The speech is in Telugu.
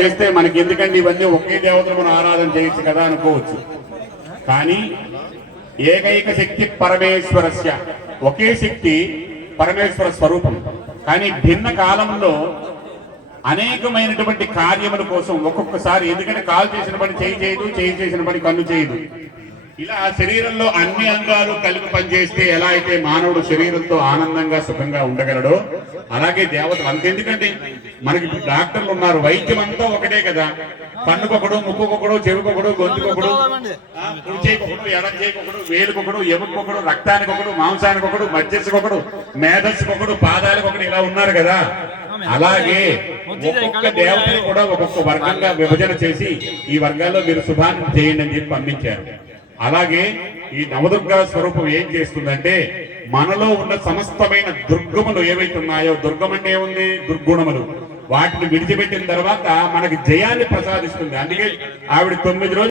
చేస్తే మనకి ఎందుకంటే ఇవన్నీ ఒకే దేవతను మనం ఆరాధన చేయొచ్చు కదా అనుకోవచ్చు. కానీ ఏకైక శక్తి పరమేశ్వరస్య, ఒకే శక్తి పరమేశ్వర స్వరూపం. కానీ భిన్న కాలంలో అనేకమైనటువంటి కార్యముల కోసం ఒక్కొక్కసారి, ఎందుకంటే కాలు చేసిన పని చేయి చేయదు, చేయి చేసిన పని కన్ను చేయదు. ఇలా శరీరంలో అన్ని అంగాలు కలిపి పనిచేస్తే ఎలా అయితే మానవుడు శరీరంతో ఆనందంగా సుఖంగా ఉండగలడో అలాగే దేవతలు అంతెందుకంటే మనకి డాక్టర్లు ఉన్నారు, వైద్యం అంతా ఒకటే కదా. పన్నుకొకడు, ముక్కుకొకడు, చెవుకొకడు, గొంతుకొకడు, కుడి చేకొకడు, ఎడం చేకొకడు, వేలుకొకడు, ఎముకొకడు, రక్తానికొకడు, మాంసానికొకడు, మధ్యస్సుకొకడు, మేధస్సుకొకడు, పాదాలకొకడు, ఇలా ఉన్నారు కదా. అలాగే ఒక్కొక్క దేవతని కూడా ఒక్కొక్క వర్గంగా విభజన చేసి ఈ వర్గాల్లో మీరు శుభాన్ని చేయండి అని చెప్పి పంపించారు. అలాగే ఈ నవదుర్గా స్వరూపం ఏం చేస్తుందంటే మనలో ఉన్న సమస్తమైన దుర్గములు ఏవైతే ఉన్నాయో, దుర్గం అంటే ఏముంది, దుర్గుణములు, వాటిని విడిచిపెట్టిన తర్వాత మనకి జయాన్ని ప్రసాదిస్తుంది. అందుకే ఆవిడ 9 రోజులు